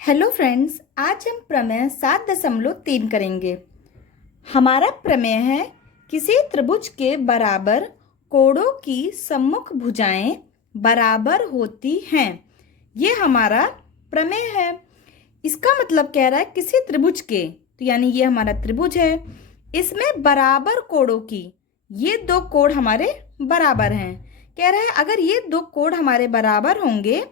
Hello friends, आज हम प्रमेय 7.3 करेंगे। हमारा प्रमेय है किसी त्रिभुज के बराबर कोणों की सम्मुख भुजाएं बराबर होती हैं। ये हमारा प्रमेय है। इसका मतलब कह रहा है किसी त्रिभुज के, तो यानी ये हमारा त्रिभुज है, इसमें बराबर कोणों की, ये दो कोण हमारे बराबर हैं। कह रहा है अगर ये दो कोण हमारे बराबर होंगे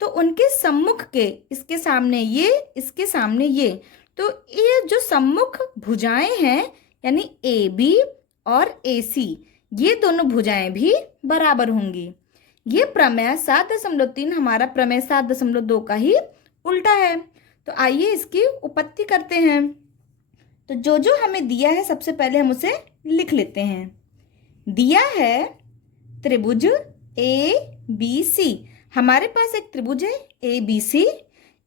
तो उनके सम्मुख के, इसके सामने ये, इसके सामने ये, तो ये जो सम्मुख भुजाएं हैं यानी ए बी और ए सी, ये दोनों भुजाएं भी बराबर होंगी। ये प्रमेय 7.3 हमारा प्रमेय 7.2 का ही उल्टा है। तो आइए इसकी उपपत्ति करते हैं। तो जो जो हमें दिया है सबसे पहले हम उसे लिख लेते हैं। दिया है त्रिभुज ए बी सी। हमारे पास एक त्रिभुज है ए बी सी,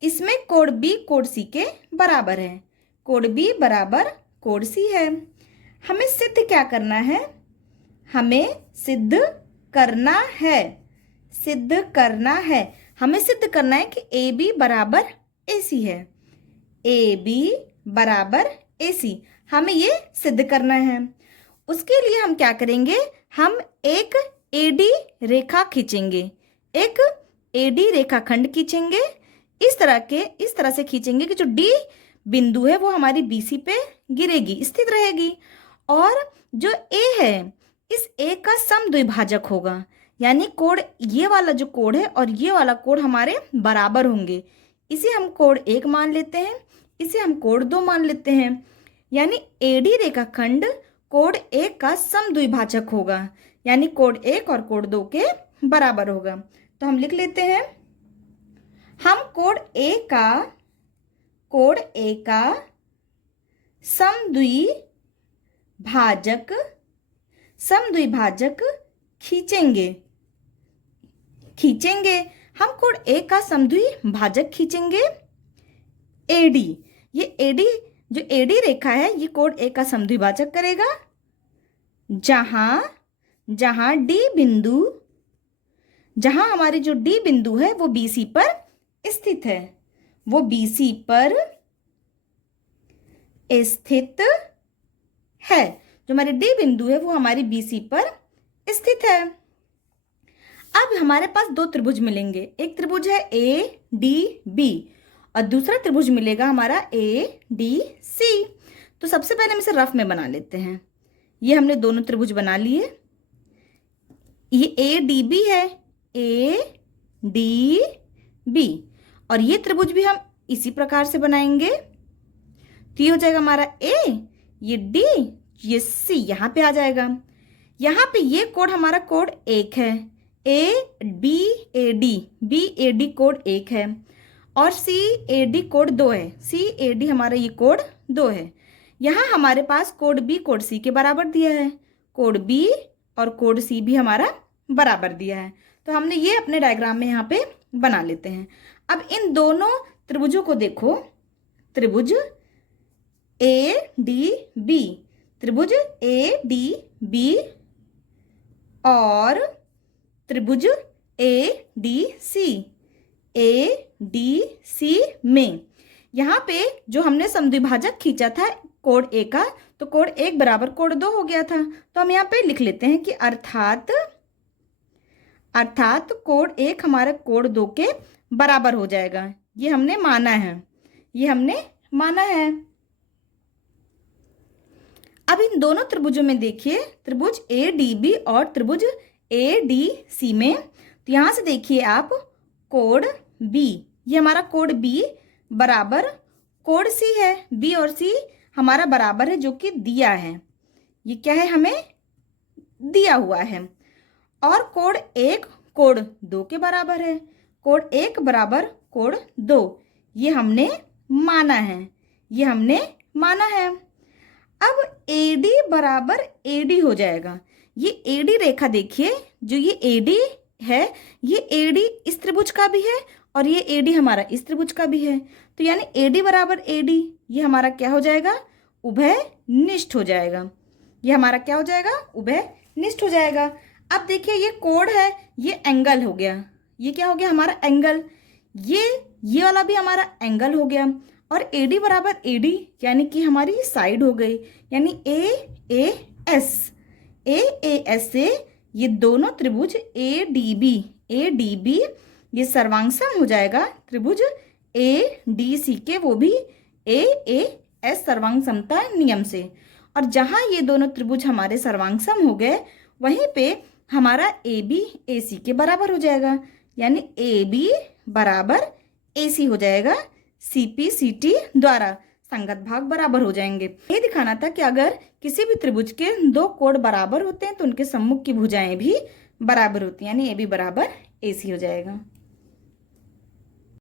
इसमें कोण बी कोण सी के बराबर है। कोण बी बराबर कोण सी है। हमें सिद्ध क्या करना है? हमें सिद्ध करना है, सिद्ध करना है। हमें सिद्ध करना है कि ए बी बराबर ए सी है। ए बी बराबर ए सी, हमें ये सिद्ध करना है। उसके लिए हम क्या करेंगे? हम एक एडी रेखा खींचेंगे, एक एडी रेखाखंड खींचेंगे। इस तरह से खींचेंगे कि जो डी बिंदु है वो हमारी बीसी पे गिरेगी, स्थित रहेगी। और जो ए है, इस ए का समद्विभाजक होगा, यानी कोण, ये वाला जो कोण है और ये वाला कोण हमारे बराबर होंगे। इसे हम कोण 1 मान लेते हैं, इसे हम कोण 2 मान लेते हैं। यानी एडी रेखाखंड कोण 1 का समद्विभाजक होगा, यानी कोण 1 और कोण 2 के बराबर होगा। तो हम लिख लेते हैं, हम कोण ए का समद्विभाजक खींचेंगे। हम कोण ए का समद्विभाजक खींचेंगे एडी। ये एडी, जो एडी रेखा है, ये कोण ए का समद्विभाजक करेगा। जहां डी बिंदु, जहां हमारी जो डी बिंदु है वो बीसी पर स्थित है, वो बीसी पर स्थित है। जो हमारी डी बिंदु है वो हमारी बीसी पर स्थित है। अब हमारे पास दो त्रिभुज मिलेंगे, एक त्रिभुज है ए डी बी और दूसरा त्रिभुज मिलेगा हमारा ए डी सी। तो सबसे पहले हम इसे रफ में बना लेते हैं। ये हमने दोनों त्रिभुज बना लिए। ये ए डी बी है, ए डी बी, और ये त्रिभुज भी हम इसी प्रकार से बनाएंगे। तो ये हो जाएगा हमारा ए, ये डी, ये सी यहाँ पे आ जाएगा। यहाँ पे ये कोण हमारा कोण 1 है, A B A D, B A D कोण 1 है, और सी ए डी कोण 2 है, सी ए डी हमारा ये कोण 2 है। यहाँ हमारे पास कोण बी कोण सी के बराबर दिया है, कोण बी और कोण सी भी हमारा बराबर दिया है। तो हमने ये अपने डायग्राम में यहाँ पे बना लेते हैं। अब इन दोनों त्रिभुजों को देखो, त्रिभुज ए डी बी, त्रिभुज ए डी बी और त्रिभुज A D C, A D C में यहाँ पे जो हमने समद्विभाजक खींचा था कोण ए का, तो कोण 1 बराबर कोण 2 हो गया था। तो हम यहाँ पे लिख लेते हैं कि अर्थात कोण 1 हमारे कोण 2 के बराबर हो जाएगा। ये हमने माना है, ये हमने माना है। अब इन दोनों त्रिभुजों में देखिए, त्रिभुज ए डी बी और त्रिभुज ए डी सी में, तो यहाँ से देखिए आप, कोण बी, ये हमारा कोण बी बराबर कोण सी है। बी और सी हमारा बराबर है, जो कि दिया है, ये क्या है, हमें दिया हुआ है। और कोण 1 कोण 2 के बराबर है, कोण 1 बराबर कोण 2, ये हमने माना है, ये हमने माना है। अब AD बराबर AD हो जाएगा। ये AD रेखा देखिए, जो ये AD है, ये AD इस त्रिभुज का भी है और ये AD हमारा इस त्रिभुज का भी है। तो यानी AD बराबर AD, ये हमारा क्या हो जाएगा, उभयनिष्ठ हो जाएगा। ये हमारा क्या हो जाएगा, उभयनिष्ठ हो जाएगा। अब देखिए ये कोण है, ये एंगल हो गया, ये क्या हो गया हमारा एंगल। ये ये वाला भी हमारा एंगल हो गया। और AD बराबर AD यानी कि हमारी साइड हो गई, यानी AAS। AAS से ये दोनों त्रिभुज ADB ये सर्वांगसम हो जाएगा त्रिभुज ADC के, वो भी AAS सर्वांग समता नियम से। और जहाँ ये दोनों त्रिभुज हमारे सर्वांगसम हो गए वहीं पे हमारा AB AC के बराबर हो जाएगा, यानी AB बराबर AC हो जाएगा। CP CT द्वारा संगत भाग बराबर हो जाएंगे। ये दिखाना था कि अगर किसी भी त्रिभुज के दो कोण बराबर होते हैं तो उनके सम्मुख की भुजाएं भी बराबर होती हैं, यानी AB बराबर AC हो जाएगा।